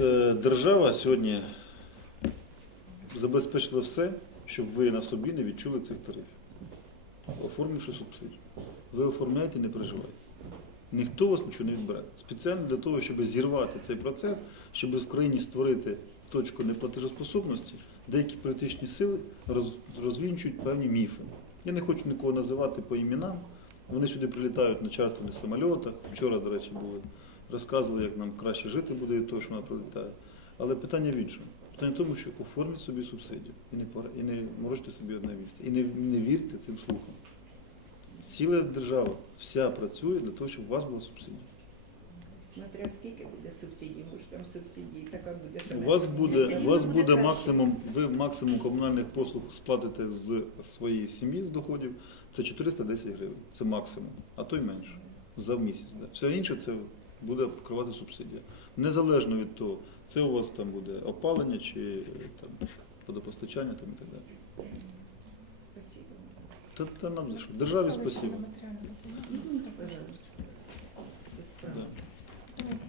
е, держава сьогодні забезпечила все, щоб ви на собі не відчули цих тарифів, оформивши субсидію. Ви оформляєте, не переживайте. Ніхто вас нічого не відбере. Спеціально для того, щоб зірвати цей процес, щоб в країні створити точку неплатежоспособності, деякі політичні сили розвінчують певні міфи. Я не хочу нікого називати по іменам. Вони сюди прилітають на чартерних самольотах. Вчора, до речі, були. Розказували, як нам краще жити буде від того, що вона прилітає. Але питання в іншому. Питання в тому, що оформіть собі субсидію і не, пора- і не морочте собі одне місце. І не, не вірте цим слухам. Ціла держава вся працює для того, щоб у вас була субсидія. Смотря скільки буде субсидій, може там субсидії така буде, що У вас буде, у вас буде буде краще. максимум, ви максимум комунальних послуг сплатите з своєї сім'ї, з доходів, це 410 гривень. Це максимум, а то й менше за місяць. Да. Все інше це буде покривати субсидія. Незалежно від того, це у вас там буде опалення чи там, водопостачання там, і так далі. Та, та нам за що? Державі спасибо.